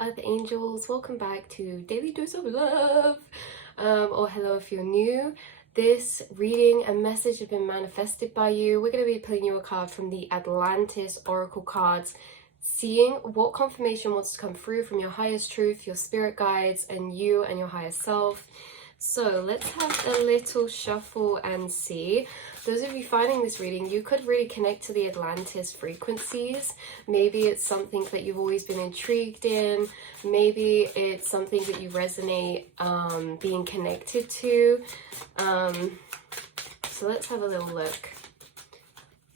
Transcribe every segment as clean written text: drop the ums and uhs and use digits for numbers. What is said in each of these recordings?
Earth Angels, welcome back to Daily Dose of Love, or hello if you're new. This reading and message has been manifested by you. We're going to be pulling you a card from the Atlantis Oracle cards, seeing what confirmation wants to come through from your highest truth, your spirit guides, and you and your higher self. So let's have a little shuffle and see. Those of you finding this reading, you could really connect to the Atlantis frequencies. Maybe it's something that you've always been intrigued in. Maybe it's something that you resonate being connected to. So let's have a little look.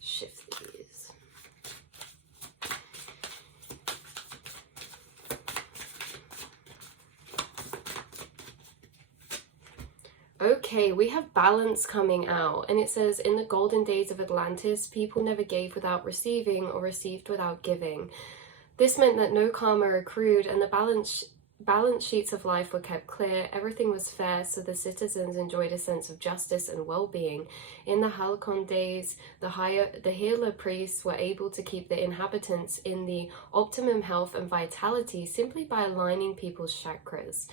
Shift these. Okay, we have balance coming out, and it says, in the golden days of Atlantis, people never gave without receiving or received without giving. This meant that no karma accrued, and the balance sheets of life were kept clear. Everything was fair, so the citizens enjoyed a sense of justice and well-being. In the Halcyon days, the healer priests were able to keep the inhabitants in the optimum health and vitality simply by aligning people's chakras.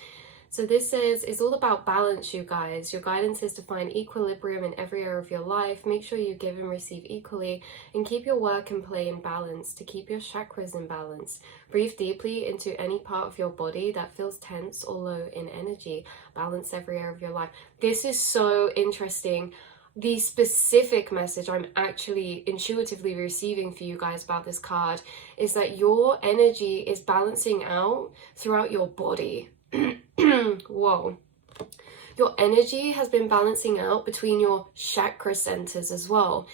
So this is all about balance, you guys. Your guidance is to find equilibrium in every area of your life. Make sure you give and receive equally, and keep your work and play in balance to keep your chakras in balance. Breathe deeply into any part of your body that feels tense or low in energy. Balance every area of your life. This is so interesting. The specific message I'm actually intuitively receiving for you guys about this card is that your energy is balancing out throughout your body. Whoa. Your energy has been balancing out between your chakra centers as well.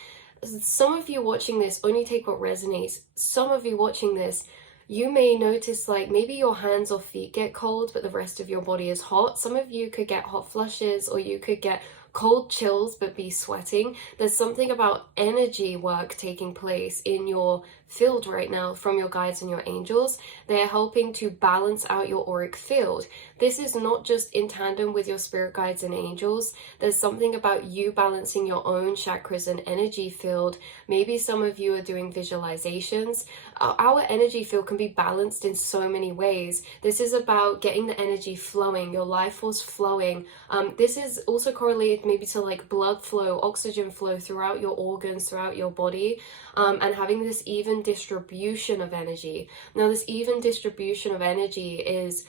Some of you watching this, only take what resonates. Some of you watching this, you may notice like maybe your hands or feet get cold, but the rest of your body is hot. Some of you could get hot flushes, or you could get cold chills but be sweating. There's something about energy work taking place in your field right now from your guides and your angels. They're helping to balance out your auric field. This is not just in tandem with your spirit guides and angels. There's something about you balancing your own chakras and energy field. Maybe some of you are doing visualizations. Our energy field can be balanced in so many ways. This is about getting the energy flowing, your life force flowing. This is also correlated maybe to like blood flow, oxygen flow throughout your organs, throughout your body, and having this even distribution of energy. Now, this even distribution of energy is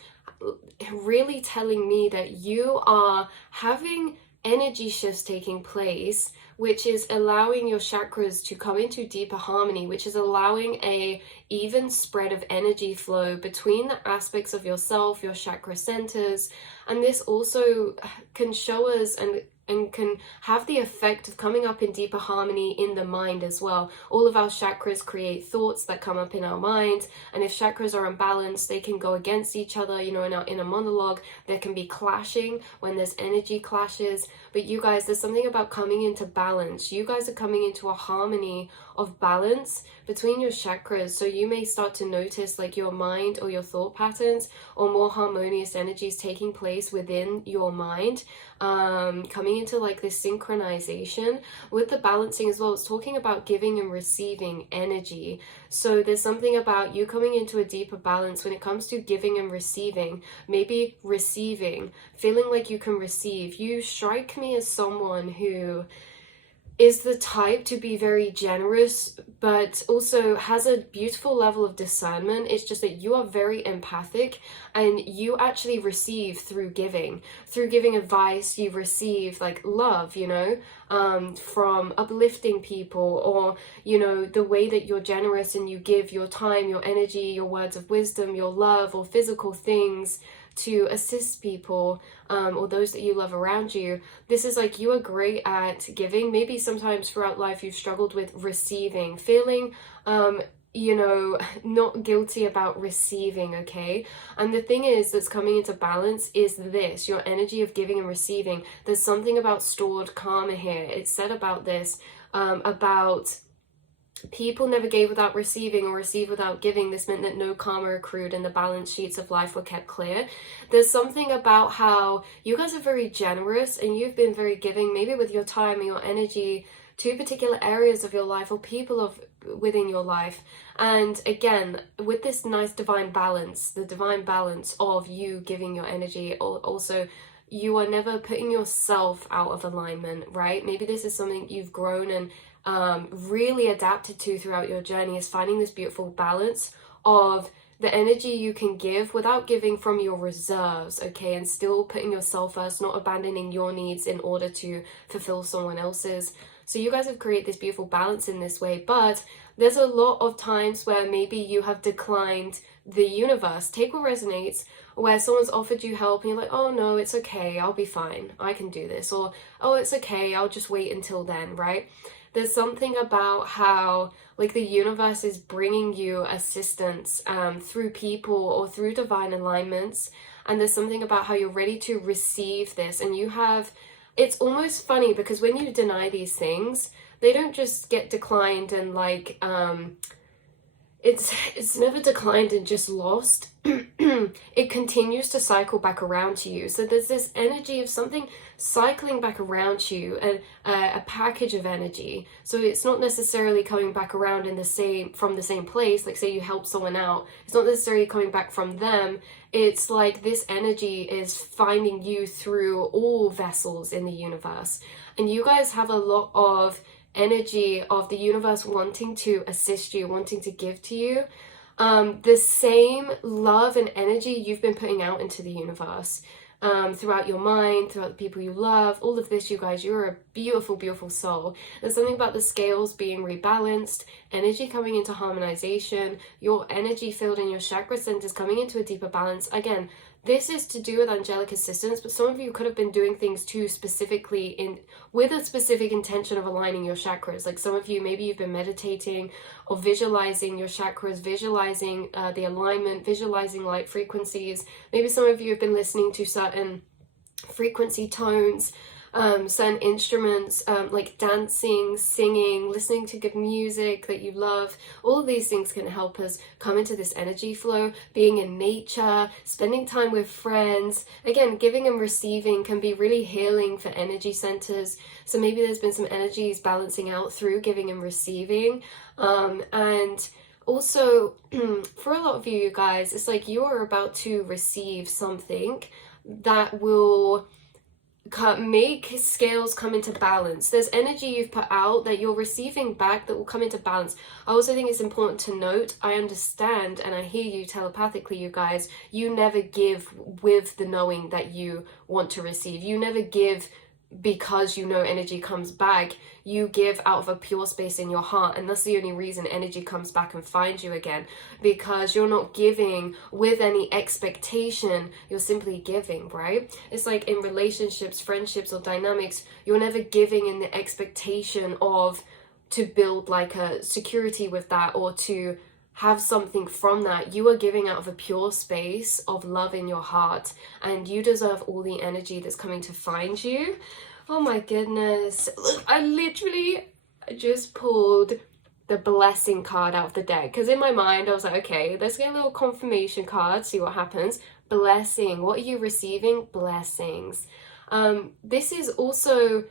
really telling me that you are having energy shifts taking place, which is allowing your chakras to come into deeper harmony, which is allowing a even spread of energy flow between the aspects of yourself, your chakra centers. And this also can show us and can have the effect of coming up in deeper harmony in the mind as well. All of our chakras create thoughts that come up in our mind, and if chakras are imbalanced, they can go against each other. You know, in our inner monologue, there can be clashing when there's energy clashes. But you guys, there's something about coming into balance. You guys are coming into a harmony of balance between your chakras. So you may start to notice like your mind or your thought patterns or more harmonious energies taking place within your mind, coming into like this synchronization with the balancing as well. It's talking about giving and receiving energy. So there's something about you coming into a deeper balance when it comes to giving and receiving. Maybe receiving, feeling like you can receive. You strike me as someone who is the type to be very generous, but also has a beautiful level of discernment. It's just that you are very empathic, and you actually receive through giving. Through giving advice, you receive like love, you know, from uplifting people, or, you know, the way that you're generous and you give your time, your energy, your words of wisdom, your love, or physical things to assist people, or those that you love around you. This is like you are great at giving. Maybe sometimes throughout life you've struggled with receiving, feeling you know, not guilty about receiving, okay? And the thing is that's coming into balance is this, your energy of giving and receiving. There's something about stored karma here. It's said about this, about people never gave without receiving or received without giving. This meant that no karma accrued and the balance sheets of life were kept clear. There's something about how you guys are very generous and you've been very giving, maybe with your time and your energy, to particular areas of your life or people within your life. And again, with this nice divine balance, the divine balance of you giving your energy, also you are never putting yourself out of alignment, right? Maybe this is something you've grown and really adapted to throughout your journey, is finding this beautiful balance of the energy you can give without giving from your reserves, okay, and still putting yourself first, not abandoning your needs in order to fulfill someone else's. So you guys have created this beautiful balance in this way, but there's a lot of times where maybe you have declined the universe. Take what resonates, where someone's offered you help and you're like, oh no, it's okay, I'll be fine, I can do this, or oh, it's okay, I'll just wait until then, right? There's something about how like the universe is bringing you assistance through people or through divine alignments, and there's something about how you're ready to receive this, and you have, it's almost funny because when you deny these things, they don't just get declined and like it's never declined and just lost. It continues to cycle back around to you. So there's this energy of something cycling back around you, and a package of energy. So it's not necessarily coming back around from the same place. Like say you help someone out, it's not necessarily coming back from them. It's like this energy is finding you through all vessels in the universe. And you guys have a lot of energy of the universe wanting to assist you, wanting to give to you the same love and energy you've been putting out into the universe, throughout your mind, throughout the people you love, all of this. You guys, you're a beautiful, beautiful soul. There's something about the scales being rebalanced, energy coming into harmonization, your energy field in your chakra centers coming into a deeper balance. Again, this is to do with angelic assistance, but some of you could have been doing things too specifically with a specific intention of aligning your chakras. Like some of you, maybe you've been meditating or visualizing your chakras, visualizing the alignment, visualizing light frequencies. Maybe some of you have been listening to certain frequency tones, certain instruments, like dancing, singing, listening to good music that you love. All of these things can help us come into this energy flow, being in nature, spending time with friends. Again, giving and receiving can be really healing for energy centers. So maybe there's been some energies balancing out through giving and receiving. And also, for a lot of you guys, it's like you are about to receive something that will make scales come into balance. There's energy you've put out that you're receiving back that will come into balance. I also think it's important to note, I understand and I hear you telepathically, you guys, you never give with the knowing that you want to receive. You never give because you know energy comes back. You give out of a pure space in your heart, and that's the only reason energy comes back and finds you again, because you're not giving with any expectation, you're simply giving, right? It's like in relationships, friendships, or dynamics, you're never giving in the expectation of to build like a security with that or to have something from that. You are giving out of a pure space of love in your heart, and you deserve all the energy that's coming to find you. Oh my goodness. Look, I literally just pulled the blessing card out of the deck, because in my mind I was like, okay, let's get a little confirmation card, see what happens. Blessing. What are you receiving? Blessings. This is also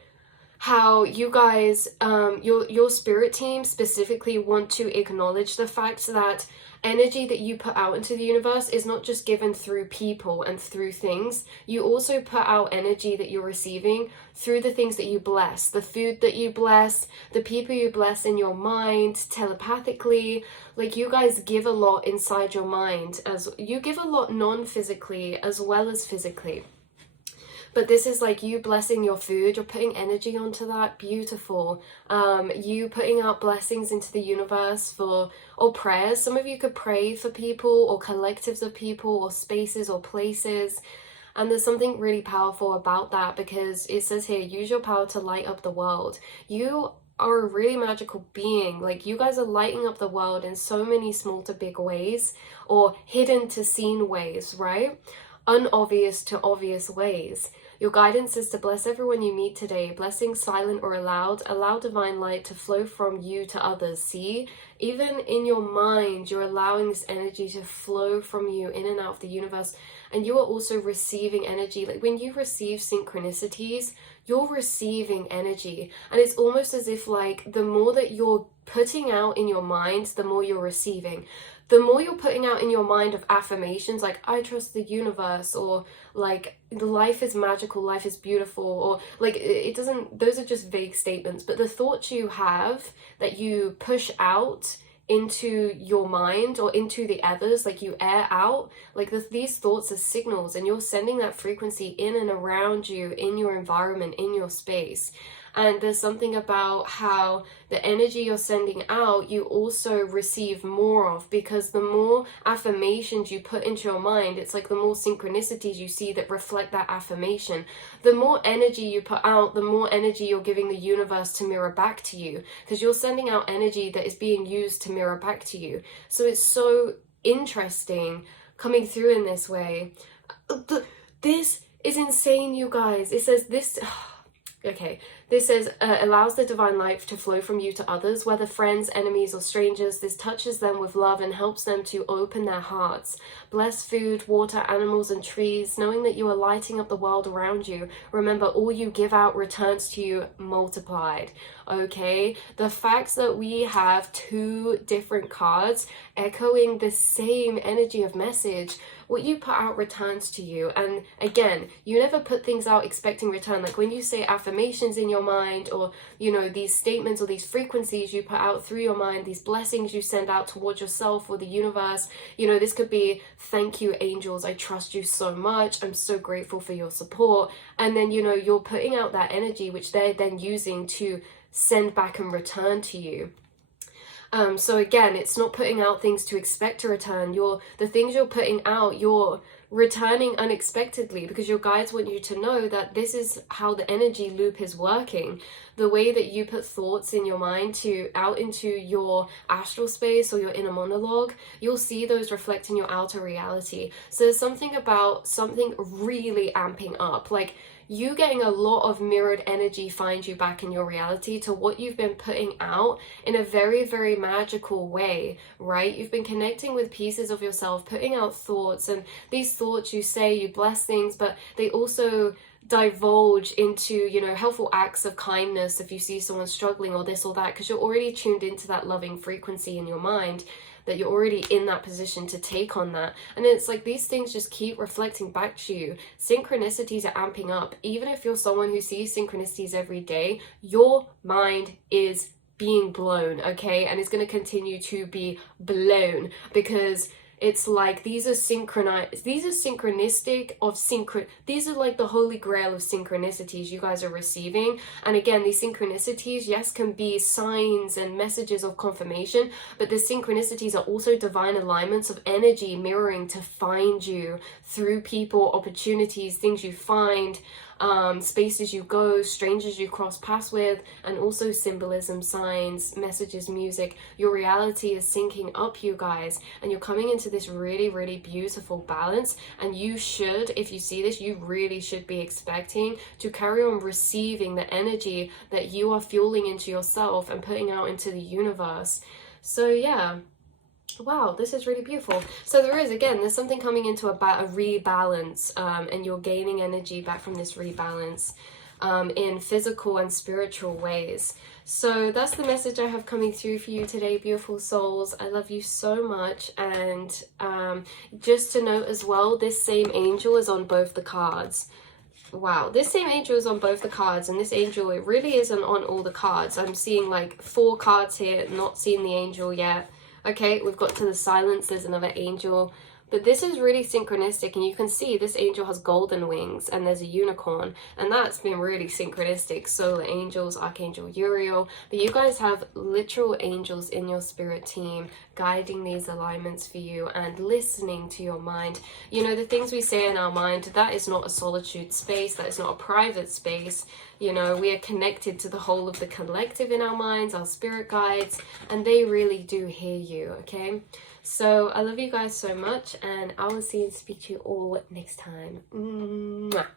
how you guys, your spirit team specifically want to acknowledge the fact that energy that you put out into the universe is not just given through people and through things. You also put out energy that you're receiving through the things that you bless, the food that you bless, the people you bless in your mind, telepathically. Like you guys give a lot inside your mind, as you give a lot non-physically as well as physically. But this is like you blessing your food, you're putting energy onto that, beautiful. You putting out blessings into the universe or prayers. Some of you could pray for people or collectives of people or spaces or places. And there's something really powerful about that, because it says here, use your power to light up the world. You are a really magical being. Like you guys are lighting up the world in so many small to big ways, or hidden to seen ways, right? Unobvious to obvious ways. Your guidance is to bless everyone you meet today. Blessings silent or aloud. Allow divine light to flow from you to others. See? even in your mind, you're allowing this energy to flow from you in and out of the universe. And you are also receiving energy. Like when you receive synchronicities, you're receiving energy. And it's almost as if like the more that you're putting out in your mind, the more you're receiving. The more you're putting out in your mind of affirmations like, I trust the universe, or like, life is magical, life is beautiful, or like, it doesn't, those are just vague statements. But the thoughts you have that you push out into your mind or into the others, like you air out, like these thoughts are signals, and you're sending that frequency in and around you, in your environment, in your space. And there's something about how the energy you're sending out, you also receive more of, because the more affirmations you put into your mind, it's like the more synchronicities you see that reflect that affirmation. The more energy you put out, the more energy you're giving the universe to mirror back to you, because you're sending out energy that is being used to mirror back to you. So it's so interesting coming through in this way. This is insane, you guys. It says this... Okay, this says, allows the divine light to flow from you to others, whether friends, enemies, or strangers. This touches them with love and helps them to open their hearts. Bless food, water, animals, and trees, knowing that you are lighting up the world around you. Remember, all you give out returns to you multiplied. Okay, the fact that we have two different cards echoing the same energy of message, what you put out returns to you. And again, you never put things out expecting return. Like when you say affirmations in your mind, or you know, these statements or these frequencies you put out through your mind, these blessings you send out towards yourself or the universe, you know, this could be, thank you angels, I trust you so much, I'm so grateful for your support. And then, you know, you're putting out that energy which they're then using to send back and return to you. So again, it's not putting out things to expect a return. The things you're putting out, you're returning unexpectedly, because your guides want you to know that this is how the energy loop is working. The way that you put thoughts in your mind to out into your astral space or your inner monologue, you'll see those reflect in your outer reality. So there's something about something really amping up, like you getting a lot of mirrored energy find you back in your reality to what you've been putting out in a very, very magical way, right? You've been connecting with pieces of yourself, putting out thoughts, and these thoughts you say, you bless things, but they also divulge into, you know, helpful acts of kindness if you see someone struggling or this or that, because you're already tuned into that loving frequency in your mind, that you're already in that position to take on that. And it's like these things just keep reflecting back to you. Synchronicities are amping up. Even if you're someone who sees synchronicities every day, your mind is being blown, okay? And it's going to continue to be blown, because it's like these are synchronized, these are synchronistic of these are like the holy grail of synchronicities you guys are receiving. And again, these synchronicities, yes, can be signs and messages of confirmation, but the synchronicities are also divine alignments of energy mirroring to find you through people, opportunities, things you find, spaces you go, strangers you cross paths with, and also symbolism, signs, messages, music. Your reality is syncing up, you guys, and you're coming into this really, really beautiful balance. And you should, if you see this, you really should be expecting to carry on receiving the energy that you are fueling into yourself and putting out into the universe. So yeah. Wow, this is really beautiful. So there's something coming into a rebalance, and you're gaining energy back from this rebalance in physical and spiritual ways. So that's the message I have coming through for you today, beautiful souls. I love you so much. And just to note as well, this same angel is on both the cards. Wow, this same angel is on both the cards, and this angel, it really isn't on all the cards. I'm seeing like 4 cards here, not seeing the angel yet. Okay, we've got to the silence, there's another angel. But this is really synchronistic, and you can see this angel has golden wings, and there's a unicorn, and that's been really synchronistic. Solar angels, Archangel Uriel, but you guys have literal angels in your spirit team guiding these alignments for you and listening to your mind. You know, the things we say in our mind, that is not a solitude space, that is not a private space. You know, we are connected to the whole of the collective in our minds, our spirit guides, and they really do hear you, okay? So I love you guys so much, and I will see and speak to you all next time. Mwah.